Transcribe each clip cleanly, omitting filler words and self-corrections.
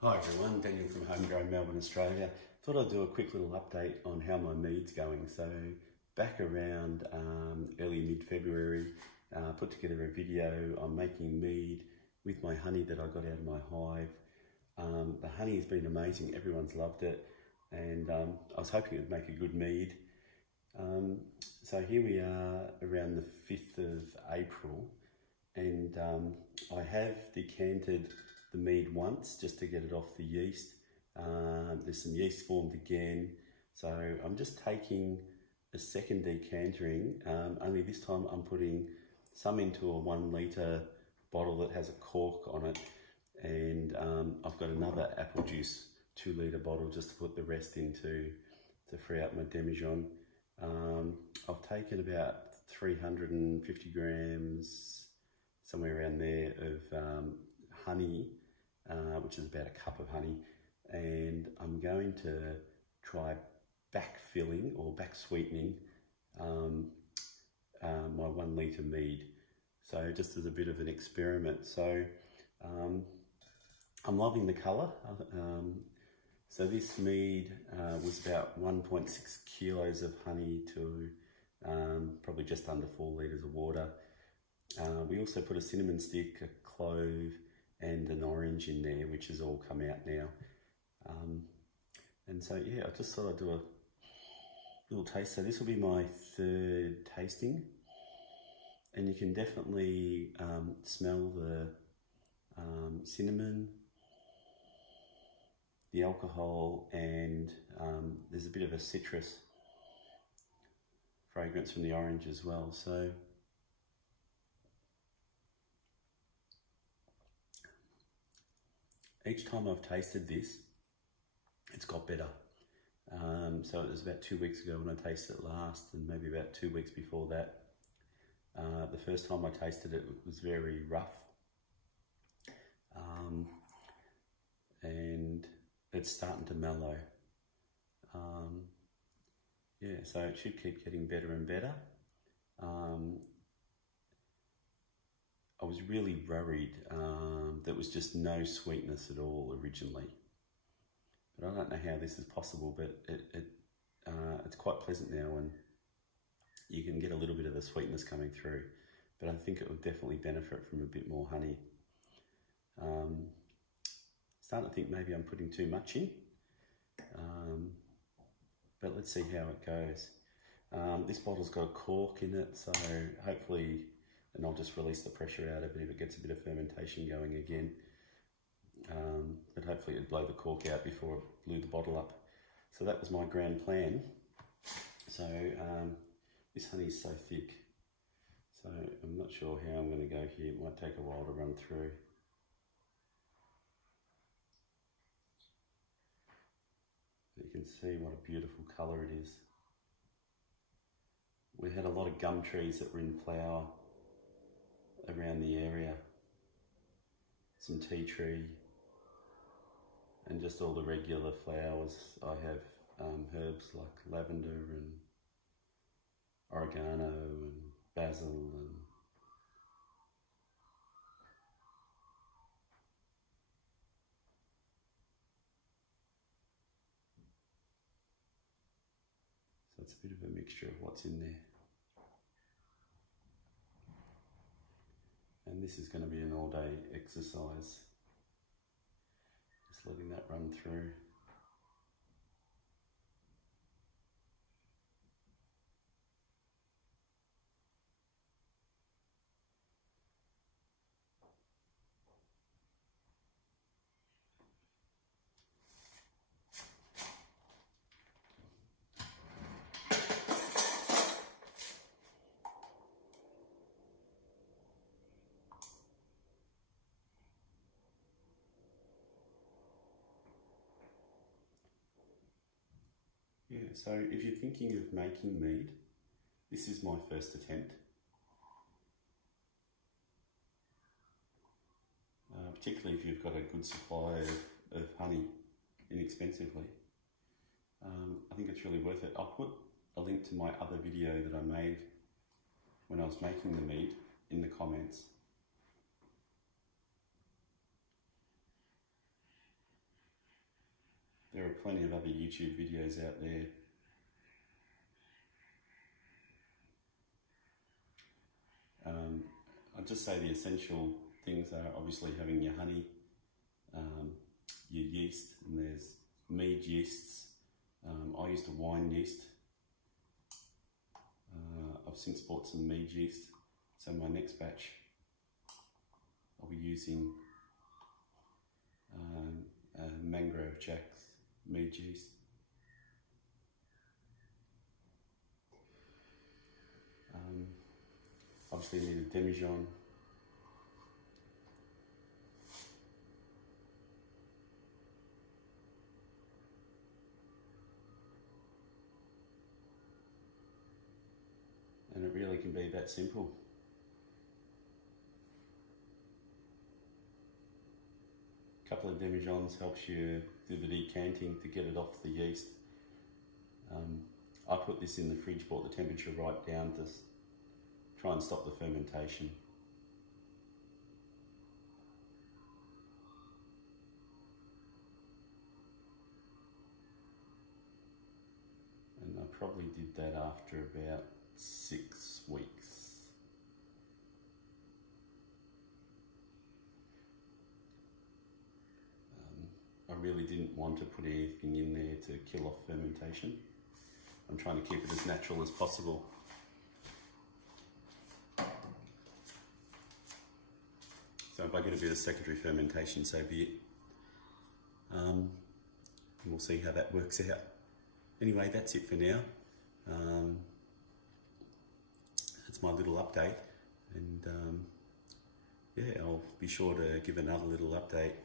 Hi everyone, Daniel from Homegrown Melbourne, Australia. Thought I'd do a quick little update on how my mead's going. So back around early mid-February, put together a video on making mead with my honey that I got out of my hive. The honey has been amazing, everyone's loved it, and I was hoping it'd make a good mead. So here we are around the 5th of April, and I have decanted the mead once just to get it off the yeast. There's some yeast formed again, so I'm just taking a second decantering, only this time I'm putting some into a 1 litre bottle that has a cork on it, and I've got another apple juice 2 litre bottle just to put the rest into to free up my demijohn. I've taken about 350 grams, somewhere around there, of honey, which is about a cup of honey, and I'm going to try backfilling or back sweetening my 1 litre mead. So just as a bit of an experiment. So I'm loving the colour. So this mead was about 1.6 kilos of honey to probably just under 4 litres of water. We also put a cinnamon stick, a clove, and an orange in there, which has all come out now. And so yeah, I just thought I'd do a little taste. So this will be my 3rd tasting, and you can definitely smell the cinnamon, the alcohol, and there's a bit of a citrus fragrance from the orange as well. So each time I've tasted this, it's got better. So it was about 2 weeks ago when I tasted it last, and maybe about 2 weeks before that. The first time I tasted it, it was very rough. And it's starting to mellow. Yeah, so it should keep getting better and better. I was really worried there was just no sweetness at all originally. But I don't know how this is possible, but it's quite pleasant now, and you can get a little bit of the sweetness coming through. But I think it would definitely benefit from a bit more honey. Starting to think maybe I'm putting too much in, but let's see how it goes. This bottle's got a cork in it, so hopefully, and I'll just release the pressure out of it if it gets a bit of fermentation going again. But hopefully it'd blow the cork out before it blew the bottle up. So that was my grand plan. So this honey's so thick, so I'm not sure how I'm going to go here. It might take a while to run through. But you can see what a beautiful colour it is. We had a lot of gum trees that were in flower around the area, some tea tree, and just all the regular flowers. I have herbs like lavender and oregano and basil, and so it's a bit of a mixture of what's in there. And this is going to be an all-day exercise, just letting that run through. Yeah, so if you're thinking of making mead, this is my first attempt. Particularly if you've got a good supply of honey inexpensively. I think it's really worth it. I'll put a link to my other video that I made when I was making the mead in the comments. there are plenty of other YouTube videos out there. I'd just say the essential things are obviously having your honey, your yeast, and there's Mead yeasts. I used a wine yeast. I've since bought some Mead yeast, so my next batch I'll be using Mangrove Jack's Mead yeast. Obviously you need a demijohn. And it really can be that simple. A couple of demijohns helps you do the decanting to get it off the yeast. I put this in the fridge, brought the temperature right down to try and stop the fermentation. And I probably did that after about 6 weeks. I really didn't want to put anything in there to kill off fermentation. I'm trying to keep it as natural as possible. So if I get a bit of secondary fermentation, so be it. And we'll see how that works out. Anyway, that's it for now. That's my little update. And yeah, I'll be sure to give another little update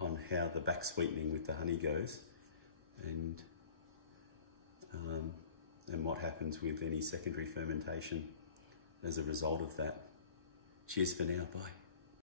on how the back sweetening with the honey goes, and what happens with any secondary fermentation as a result of that. Cheers for now, bye.